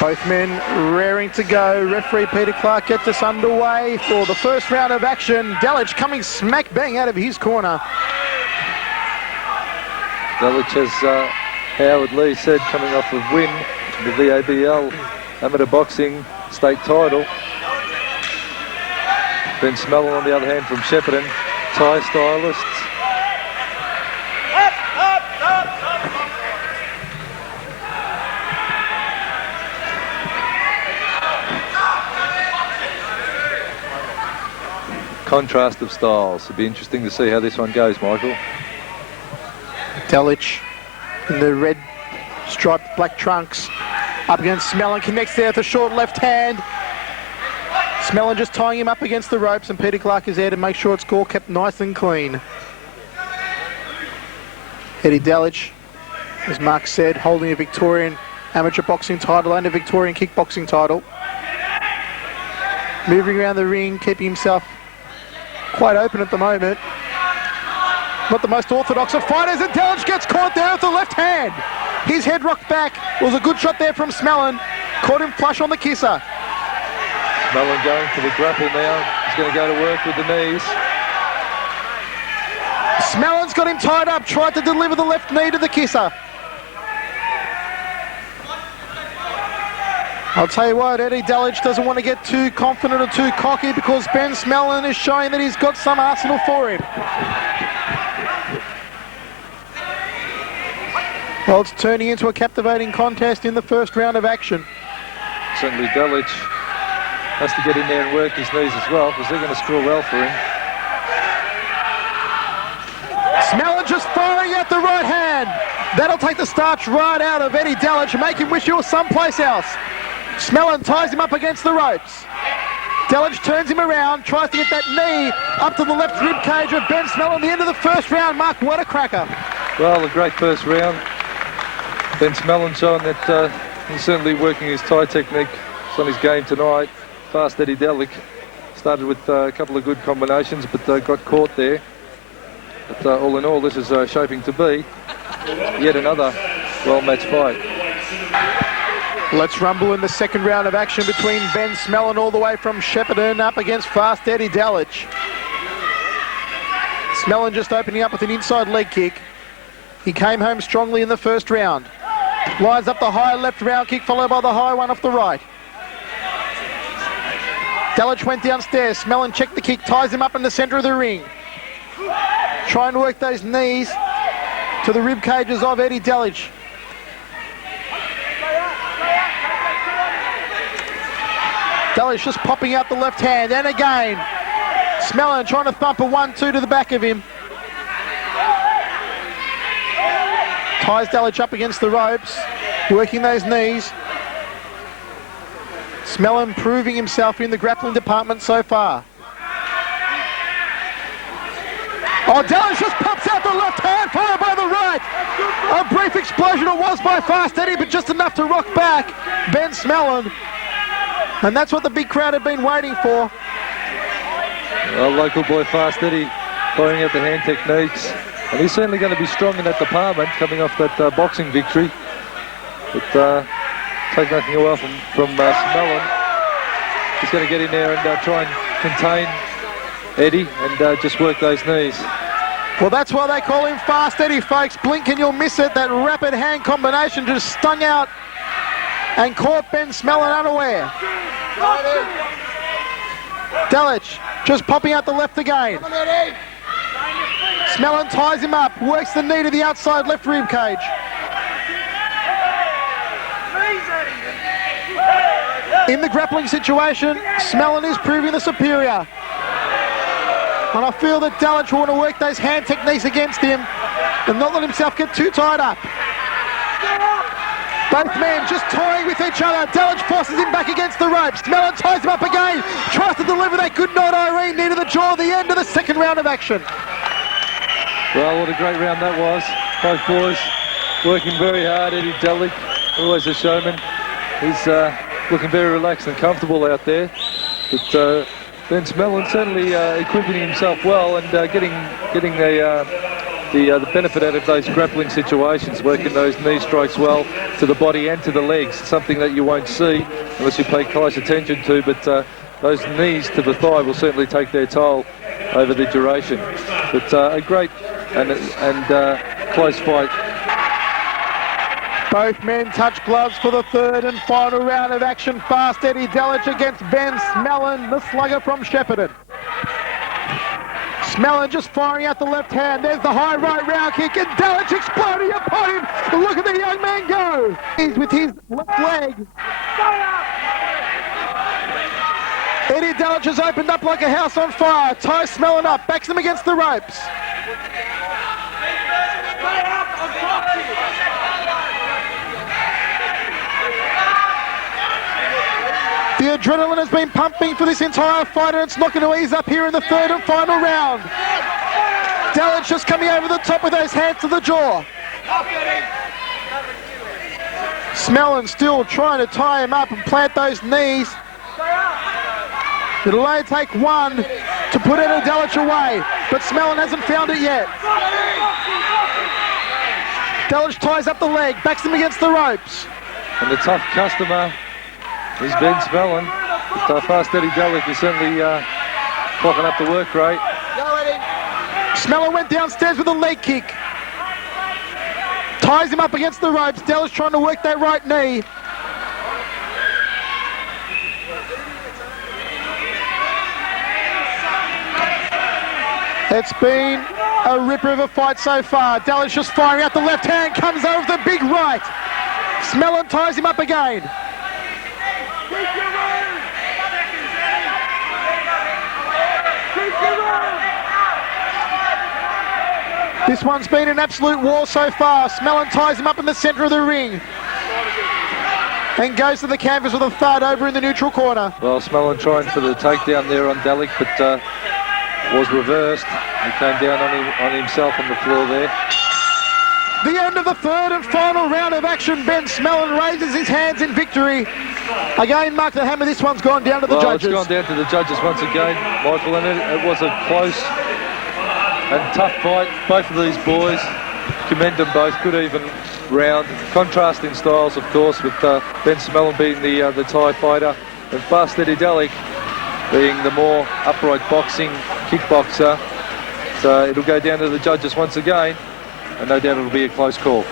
Both men raring to go. Referee Peter Clark gets us underway for the first round of action. Delic coming smack bang out of his corner. Delic, as Howard Lee said, coming off of win the VABL Amateur Boxing State title. Ben Smullen, on the other hand, from Shepparton, Thai stylists. Contrast of styles. It'll be interesting to see how this one goes, Michael. Delic in the red striped black trunks. Up against Smullen, connects there with a short left hand. Smullen just tying him up against the ropes, and Peter Clark is there to make sure it's all kept nice and clean. Eddie Delic, as Mark said, holding a Victorian amateur boxing title and a Victorian kickboxing title. Moving around the ring, keeping himself quite open at the moment. Not the most orthodox of fighters, and Delic gets caught there with the left hand. His head rocked back. It was a good shot there from Smullen. Caught him flush on the kisser. Smullen going for the grapple now. He's going to go to work with the knees. Smullen's got him tied up, tried to deliver the left knee to the kisser. I'll tell you what, Eddie Delic doesn't want to get too confident or too cocky, because Ben Smullen is showing that he's got some arsenal for him. Well, it's turning into a captivating contest in the first round of action. Certainly Delic has to get in there and work his knees as well, because they're going to score well for him. Smullen just firing out the right hand. That'll take the starch right out of Eddie Delic and make him wish he was someplace else. Smullen ties him up against the ropes. Delic turns him around, tries to get that knee up to the left rib cage of Ben Smullen. The end of the first round, Mark, what a cracker. Well, a great first round. Ben Smullen showing that he's certainly working his Thai technique. It's on his game tonight. Fast Eddie Delic started with a couple of good combinations, but got caught there. But all in all, this is shaping to be yet another well-matched fight. Let's rumble in the second round of action between Ben Smullen, all the way from Shepparton, up against fast Eddie Delic. Smullen just opening up with an inside leg kick. He came home strongly in the first round. Lines up the high left round kick, followed by the high one off the right. Delic went downstairs. Smullen checked the kick, ties him up in the centre of the ring. Trying to work those knees to the rib cages of Eddie Delic. Delic just popping out the left hand, and again Smullen trying to thump a 1-2 to the back of him. Ties Delic up against the ropes, working those knees. Smullen proving himself in the grappling department so far. Oh, Delic just pops out the left hand, followed by the right. A brief explosion it was by Fast Eddie, but just enough to rock back Ben Smullen. And that's what the big crowd had been waiting for. Well, local boy Fast Eddie throwing out the hand techniques. And he's certainly going to be strong in that department, coming off that boxing victory. But take nothing away from Smullen. He's going to get in there and try and contain Eddie and just work those knees. Well, that's why they call him Fast Eddie, folks. Blink and you'll miss it. That rapid hand combination just stung out and caught Ben Smullen unaware. Delic just popping out the left again. Smullen ties him up, works the knee to the outside left rib cage. In the grappling situation, Smullen is proving the superior. And I feel that Delic will want to work those hand techniques against him and not let himself get too tied up. Both men just toying with each other. Delic forces him back against the ropes. Smullen ties him up again, tries to deliver that good night Irene knee to the jaw at the end of the second round of action. Well, what a great round that was. Both boys working very hard. Eddie Delic, always a showman. He's looking very relaxed and comfortable out there. But Ben Smullen certainly equipping himself well and getting the benefit out of those grappling situations, working those knee strikes well to the body and to the legs, something that you won't see unless you pay close attention to, but those knees to the thigh will certainly take their toll over the duration. But a great and close fight. Both men touch gloves for the third and final round of action. Fast Eddie Delic against Ben Smullen, the slugger from Shepparton. Smullen just firing out the left hand. There's the high right round kick, and Delic exploding upon him. Look at the young man go. He's with his left leg. Eddie Delic has opened up like a house on fire. Ties Smullen up, backs him against the ropes. The adrenaline has been pumping for this entire fight, and it's not going to ease up here in the third and final round. Delic just coming over the top with those hands to the jaw. Smullen still trying to tie him up and plant those knees. It'll only take one to put Eddie Delic away, but Smullen hasn't found it yet. Delic ties up the leg, backs him against the ropes. And the tough customer is Ben Smullen. But Fast Eddie Delic is certainly clocking up the work rate. Smullen went downstairs with a leg kick. Ties him up against the ropes. Delic trying to work that right knee. It's been a ripper of a fight so far. Delic just firing out the left hand, comes over the big right. Smullen ties him up again. This one's been an absolute war so far. Smullen ties him up in the centre of the ring and goes to the canvas with a thud over in the neutral corner. Well, Smullen trying for the takedown there on Delic, but was reversed. He came down on himself on the floor there. The end of the third and final round of action. Ben Smullen raises his hands in victory. Again, Mark the Hammer, this one's gone down to the judges. It's gone down to the judges once again, Michael, and it was a close and tough fight. Both of these boys, commend them both, good even round. Contrasting styles, of course, with Ben Smullen being the Thai fighter and Fast Eddie Delic being the more upright boxing kickboxer. So it'll go down to the judges once again, and no doubt it'll be a close call.